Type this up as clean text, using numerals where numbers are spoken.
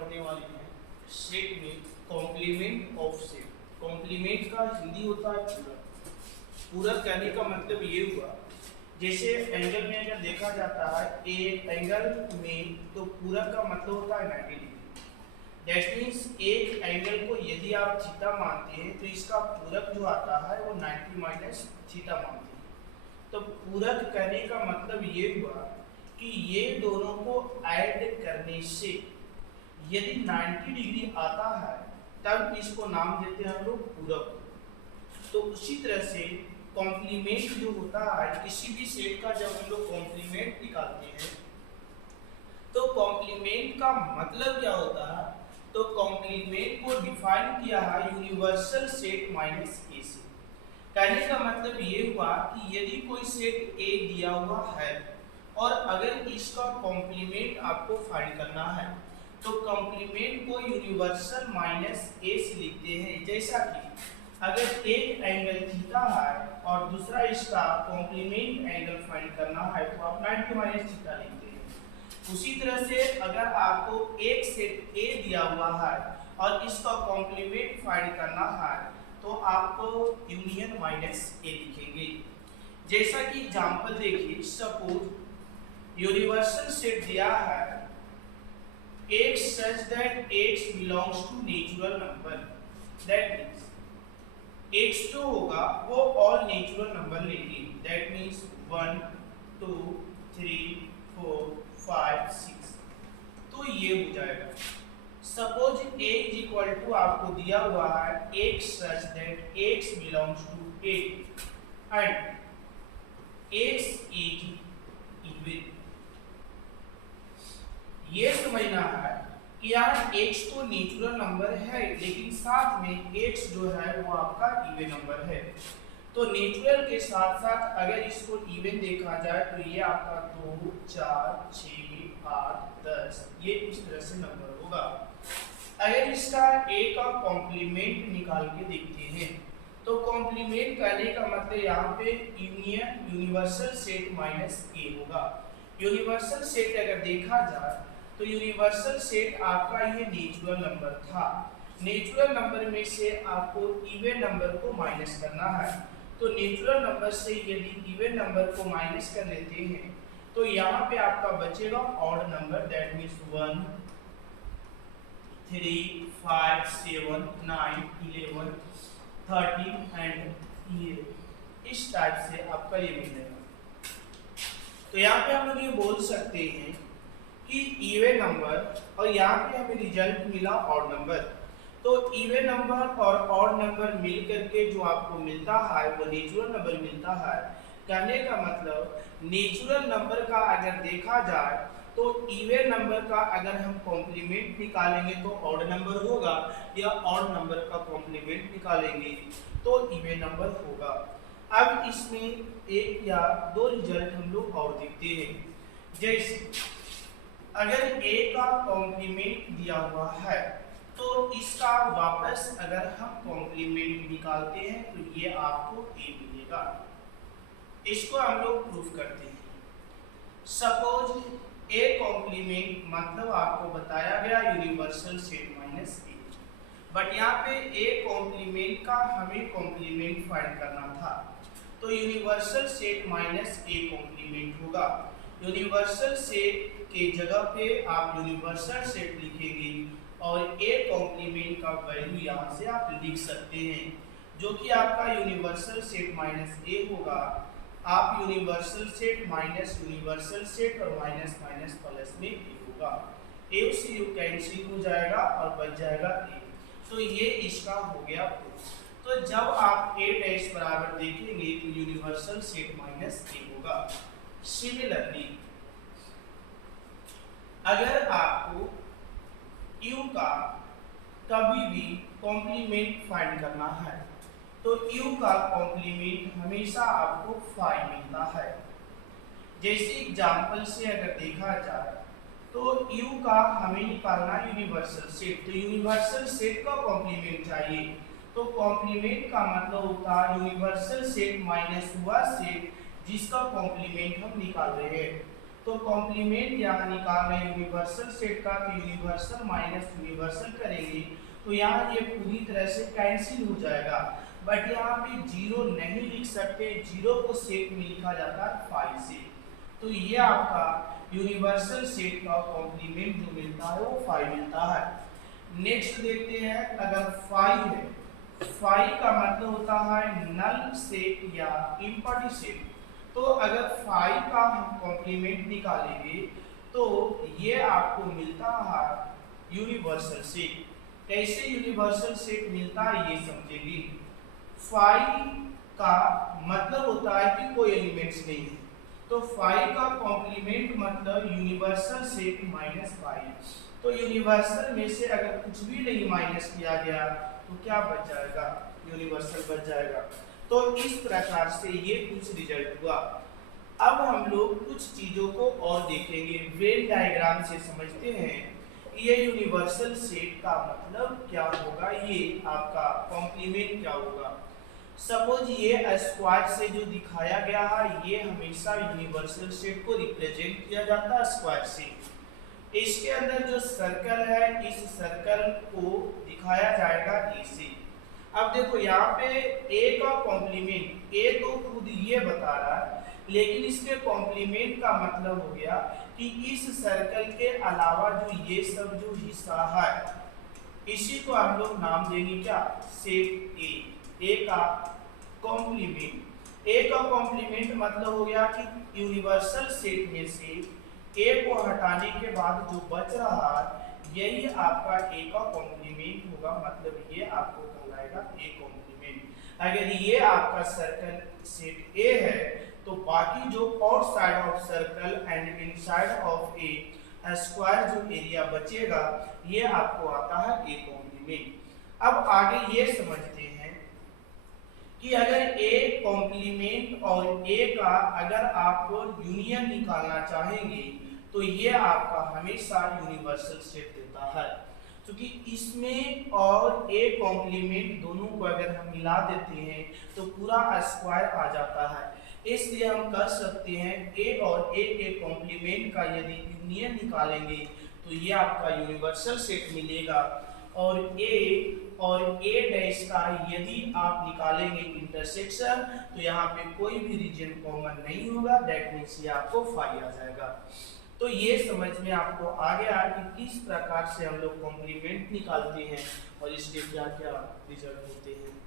पढ़ने वाले हैं सेट में कॉम्प्लीमेंट ऑफ सेट। कॉम्प्लीमेंट का हिंदी होता है पूरक। पूरक कहने का मतलब ये हुआ, जैसे एंगल में अगर देखा जाता है ए एंगल में, तो पूरक का मतलब होता है 90 डिग्री। दैट मीन्स एक एंगल को यदि आप थीटा मानते हैं तो इसका पूरक जो आता है वो 90 माइनस थीटा मानते हैं। तो पूरक कहने का मतलब ये हुआ कि ये दोनों को ऐड करने से यदि 90 डिग्री आता है तब इसको नाम देते हैं हम लोग पूरक। तो उसी तरह से कॉम्प्लीमेंट जो होता है किसी भी सेट का, जब हम लोग कॉम्प्लीमेंट निकालते हैं तो कॉम्प्लीमेंट का मतलब क्या होता है, तो कॉम्प्लीमेंट को डिफाइन किया है यूनिवर्सल सेट माइनस ए से। कहने का मतलब ये हुआ कि यदि कोई सेट ए दिया हुआ है और अगर इसका कॉम्प्लीमेंट आपको फाइंड करना है तो कॉम्प्लीमेंट को यूनिवर्सल माइनस ए से लिखते हैं। जैसा कि अगर एक एंगल थीटा है और दूसरा इसका कॉम्प्लीमेंट एंगल फाइंड करना है तो आप 90 माइनस थीटा लिखते हैं। उसी तरह से अगर आपको एक सेट ए दिया हुआ है और इसका कॉम्प्लीमेंट फाइंड करना है तो आपको यूनियन माइनस ए लिखेंगे। जैसा कि एग्जांपल देखिए, सपोज यूनिवर्सल सेट दिया है x such that x belongs to natural number, that means x जो होगा वो ऑल नेचुरल नंबर लेंगे। दैट मीन्स 1 2 3 4 5 6, तो ये हो जाएगा। Suppose a is equal to आपको दिया हुआ है x such that x belongs to 8 and x is even। ये समझना है कि यार x तो नेचुरल नंबर है लेकिन साथ में x जो है वो आपका इवन नंबर है। तो नेचुरल के साथ साथ अगर इसको इवन देखा जाए तो ये आपका 2 4 6 8 10 ये इस तरह से नंबर होगा। अगर इसका a का कॉम्प्लीमेंट निकाल के देखते हैं तो कॉम्प्लीमेंट करने का मतलब यहाँ पे यूनिवर्सल सेट माइनस a होगा। यूनिवर्सल सेट अगर देखा जाए तो यूनिवर्सल सेट आपका ये नेचुरल नंबर था। नेचुरल नंबर में से आपको इवन नंबर को माइनस करना है। तो नेचुरल नंबर से यदि इवन नंबर को माइनस कर लेते हैं तो यहाँ पे आपका बचेगा odd number. That means 1 3 5 7 9 11 13 and ये इस टाइप से आपका ये मिलेगा। तो यहाँ पे हम लोग ये बोल सकते हैं कि इवन नंबर, और यहाँ पे हमें रिजल्ट मिला ऑड नंबर। तो इवन नंबर और ऑड नंबर मिल करके जो आपको मिलता है वो नेचुरल नंबर मिलता है। कहने का मतलब नेचुरल नंबर का अगर देखा जाए तो इवन नंबर का अगर हम कॉम्प्लीमेंट निकालेंगे तो ऑड नंबर होगा, या ऑड नंबर का कॉम्प्लीमेंट निकालेंगे तो इवन नंबर होगा। अब इसमें एक या दो रिजल्ट हम लोग और देखते हैं। जैसे अगर a का कॉम्प्लीमेंट दिया हुआ है तो इसका वापस अगर हम कॉम्प्लीमेंट निकालते हैं तो ये आपको a मिलेगा। इसको हम लोग प्रूफ करते हैं। सपोज a कॉम्प्लीमेंट मतलब आपको बताया गया universal set minus a, but यहाँ पे a कॉम्प्लीमेंट का हमें कॉम्प्लीमेंट फाइंड करना था तो universal set minus a complement होगा। यूनिवर्सल सेट के जगह पे आप यूनिवर्सल सेट लिखेंगे और a कॉम्प्लीमेंट का वैल्यू यहाँ से आप लिख सकते हैं जो कि आपका यूनिवर्सल सेट माइनस a होगा। आप universal set minus universal set और माइनस माइनस प्लस में a होगा। a से u कैंसिल हो जाएगा और बच जाएगा a। तो ये इसका हो गया प्रूफ। तो जब आप a डैश बराबर देखेंगे तो यूनिवर्सल सेट माइनस a होगा। सिमिलरली अगर आपको u का कभी भी कॉम्प्लीमेंट फाइंड करना है तो u का कॉम्प्लीमेंट हमेशा आपको 5 मिलता है। जैसे एग्जांपल से अगर देखा जाए तो u का हमें निकालना यूनिवर्सल सेट, तो यूनिवर्सल सेट का कॉम्प्लीमेंट चाहिए। तो कॉम्प्लीमेंट का मतलब होता है यूनिवर्सल सेट माइनस वह सेट जिसका कॉम्प्लीमेंट हम निकाल रहे हैं। तो कॉम्प्लीमेंट यहाँ निकाल रहे हैं यूनिवर्सल सेट का, तो यूनिवर्सल माइनस यूनिवर्सल करेंगे तो यहाँ ये पूरी तरह से कैंसिल हो जाएगा। बट यहाँ पे जीरो नहीं लिख सकते, जीरो को सेट में लिखा जाता है फाइव से। तो ये आपका यूनिवर्सल सेट का कॉम्प्लीमेंट जो मिलता है वो फाइव मिलता है। नेक्स्ट देखते हैं, अगर फाइव है, फाइव का मतलब होता है नल सेट या इम्पटी सेट। तो अगर फाइव का हम कॉम्प्लीमेंट निकालेंगे तो ये आपको मिलता है यूनिवर्सल सेट। कैसे यूनिवर्सल सेट मिलता है ये समझेंगे। फाइव का मतलब होता है कि कोई एलिमेंट्स नहीं है, तो फाइव का कॉम्प्लीमेंट मतलब यूनिवर्सल सेट माइनस फाइव। तो यूनिवर्सल में से अगर कुछ भी नहीं माइनस किया गया तो क्या बच जाएगा, यूनिवर्सल बच जाएगा। तो इस प्रकार से ये कुछ रिजल्ट हुआ। अब हम लोग कुछ चीजों को और देखेंगे, वेन डायग्राम से समझते हैं ये यूनिवर्सल सेट का मतलब क्या होगा, ये आपका कॉम्प्लीमेंट क्या होगा। सपोज ये स्क्वायर से जो दिखाया गया है ये हमेशा यूनिवर्सल सेट को रिप्रेजेंट किया जाता है स्क्वायर से। इसके अंदर जो सर्कल है इस सर्कल को दिखाया जाएगा ए से। अब देखो यहाँ पे ए का कॉम्प्लीमेंट, ए तो खुद ये बता रहा है लेकिन इसके कॉम्प्लीमेंट का मतलब हो गया कि इस सर्कल के अलावा जो ये सब जो हिस्सा है इसी को हम लोग नाम देंगे क्या, सेट ए। ए का कॉम्प्लीमेंट, ए का कॉम्प्लीमेंट मतलब हो गया कि यूनिवर्सल सेट में से ए को हटाने के बाद जो बच रहा है यही आपका ए का कॉम्प्लीमेंट होगा, मतलब ये आपको कहलाएगा ए कॉम्प्लीमेंट। अगर ये आपका सर्कल सेट ए है तो बाकी जो outside of circle and inside of A square जो एरिया बचेगा ये आपको आता है ए कॉम्प्लीमेंट। अब आगे ये समझते हैं कि अगर ए कॉम्प्लीमेंट और ए का अगर आप यूनियन निकालना चाहेंगे तो ये आपका हमेशा यूनिवर्सल सेट देता है, क्योंकि इसमें और ए कॉम्प्लीमेंट दोनों को अगर हम मिला देते हैं तो पूरा स्क्वायर आ जाता है। इसलिए हम कर सकते हैं ए और ए के कॉम्प्लीमेंट का यदि यूनियन निकालेंगे तो ये आपका यूनिवर्सल सेट मिलेगा, और ए डैश का यदि आप निकालेंगे इंटरसेक्शन तो यहाँ पे कोई भी रीजन कॉमन नहीं होगा, दैट मीन्स ये आपको फाइव आ जाएगा। तो ये समझ में आपको आ गया कि किस प्रकार से हम लोग कॉम्प्लीमेंट निकालते हैं और इसके क्या क्या रिजल्ट होते हैं।